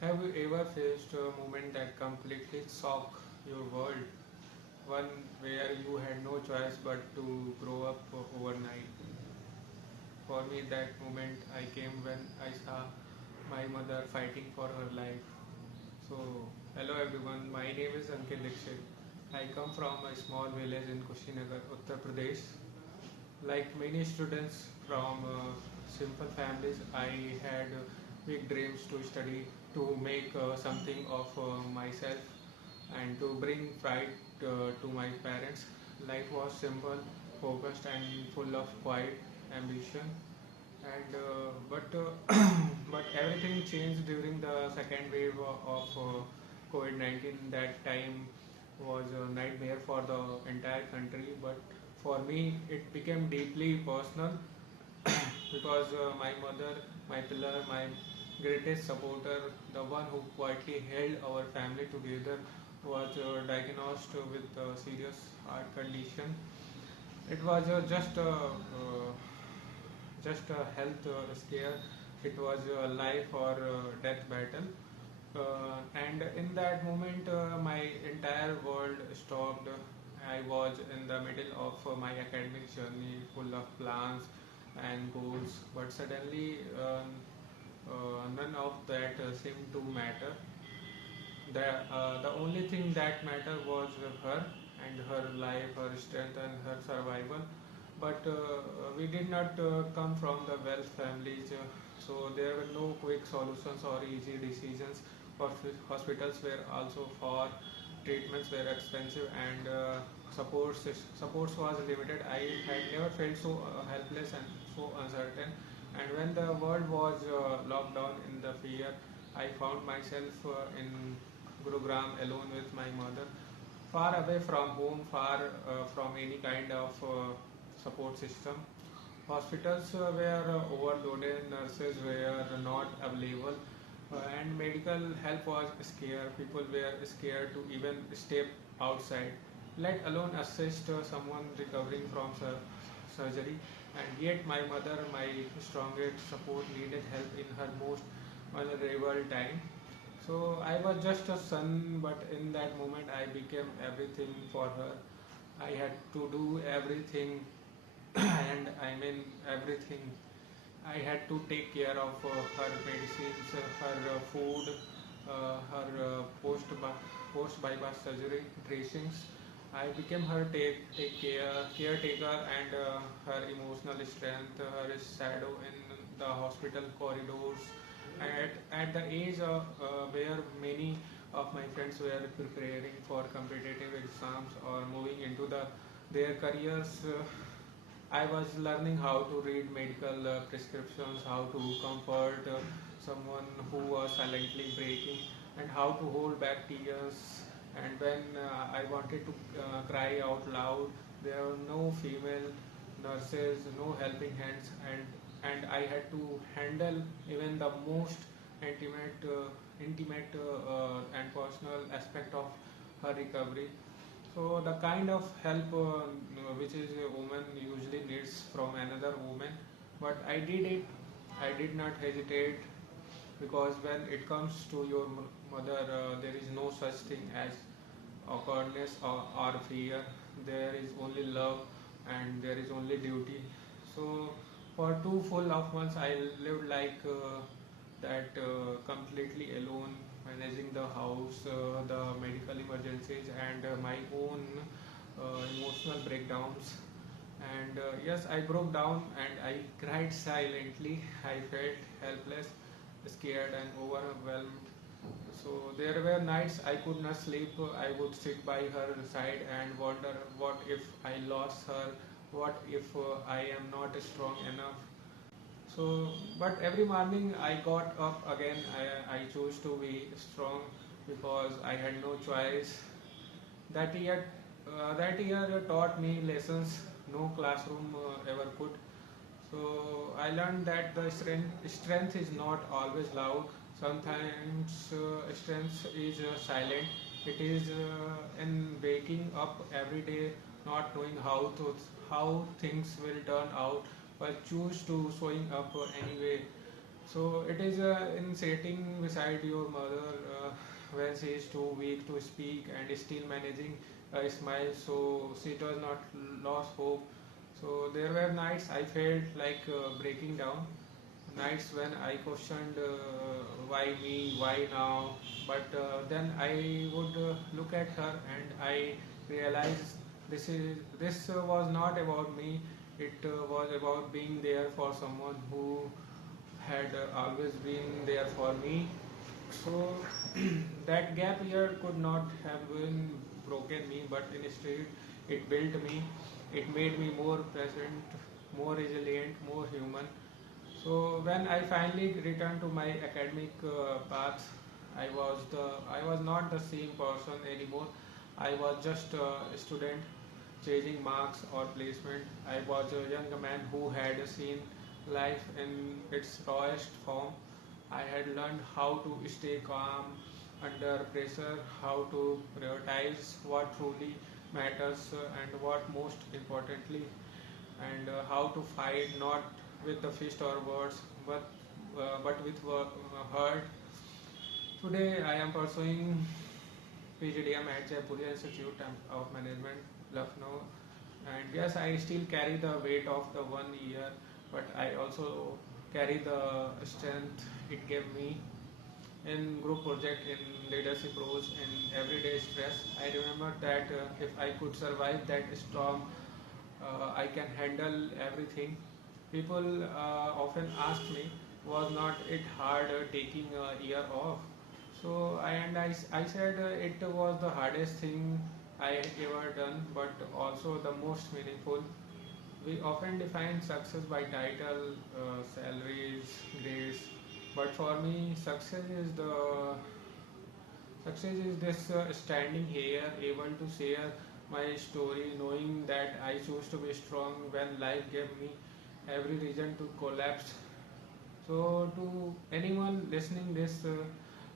Have you ever faced a moment that completely shocked your world? One where you had no choice but to grow up overnight. For me, that moment I came when I saw my mother fighting for her life. So, hello everyone, my name is Ankit Dixit. I come from a small village in Kushinagar, Uttar Pradesh. Like many students from simple families, I had big dreams to study, to make something of myself, and to bring pride to my parents. Life was simple, focused, and full of quiet ambition. And but everything changed during the second wave of COVID-19. That time was a nightmare for the entire country, but for me it became deeply personal because my mother, my pillar, my greatest supporter, the one who quietly held our family together, was diagnosed with a serious heart condition. It was just a health scare. It was a life or death battle. And in that moment, my entire world stopped. I was in the middle of my academic journey, full of plans and goals, but suddenly none of that seemed to matter. The only thing that mattered was her and her life, her strength, and her survival. But we did not come from the wealth families, so there were no quick solutions or easy decisions. Hospitals were also far, treatments were expensive, and supports was limited. I had never felt so helpless and so uncertain. And when the world was locked down in the fear, I found myself in Gurgaon alone with my mother, far away from home, far from any kind of support system. Hospitals were overloaded, nurses were not available, and medical help was scarce. People were scared to even step outside, let alone assist someone recovering from surgery. And yet, my mother, my strongest support, needed help in her most vulnerable time. So I was just a son, but in that moment I became everything for her. I had to do everything, and I mean everything. I had to take care of her medicines, her food, her post bypass surgery dressings. I became her caretaker and her emotional strength, her shadow in the hospital corridors. At the age of where many of my friends were preparing for competitive exams or moving into their careers, I was learning how to read medical prescriptions, how to comfort someone who was silently breaking, and how to hold back tears. And when I wanted to cry out loud, there were no female nurses, no helping hands, and I had to handle even the most and personal aspect of her recovery. So the kind of help which is a woman usually needs from another woman, but I did it. I did not hesitate because when it comes to your mother, there is no such thing as awkwardness or fear. There is only love and there is only duty. So for 2 full of months, I lived like that completely alone, managing the house, the medical emergencies, and my own emotional breakdowns. And yes, I broke down and I cried silently. I felt helpless, scared, and overwhelmed. So there were nights I could not sleep. I would sit by her side and wonder what if I lost her, what if I am not strong enough. So, but every morning I got up again. I chose to be strong because I had no choice. That year taught me lessons no classroom ever could. So I learned that the strength is not always loud. Sometimes strength is silent. It is in waking up every day, not knowing how things will turn out, but choose to showing up anyway. So it is in sitting beside your mother when she is too weak to speak and still managing a smile, so she does not lost hope. So there were nights I felt like breaking down, nights when I questioned why me, why now. But then I would look at her and I realized this was not about me. It was about being there for someone who had always been there for me. So that gap year could not have been broken me, but instead it built me. It made me more present, more resilient, more human. So when I finally returned to my academic path, I was not the same person anymore. I was just a student chasing marks or placement. I was a young man who had seen life in its rawest form. I had learned how to stay calm under pressure, how to prioritize what truly matters, and what most importantly, and how to fight not with the fist or words, but with heart. Today I am pursuing PGDM at Jaipuriya Institute of Management, Lucknow, and yes, I still carry the weight of the 1 year, but I also carry the strength it gave me in group project, in leadership roles, in everyday stress. I remember that if I could survive that storm, I can handle everything. People often ask me, was not it hard taking a year off? So I said it was the hardest thing I ever done, but also the most meaningful. We often define success by title, salaries, grades, but for me, success is this standing here, able to share my story, knowing that I choose to be strong when life gave me every reason to collapse. So, to anyone listening this,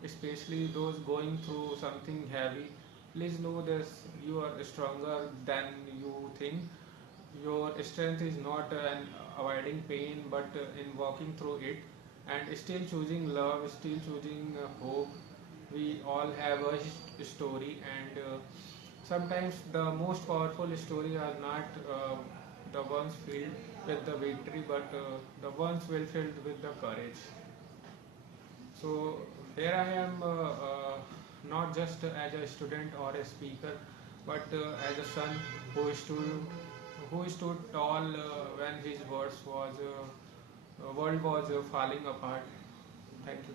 especially those going through something heavy, please know this: you are stronger than you think. Your strength is not in avoiding pain, but in walking through it and still choosing love, still choosing hope. We all have a story, and sometimes the most powerful stories are not the ones filled with the victory, but the ones well filled with the courage. So here I am, not just as a student or a speaker, but as a son who stood tall when his world was falling apart. Thank you.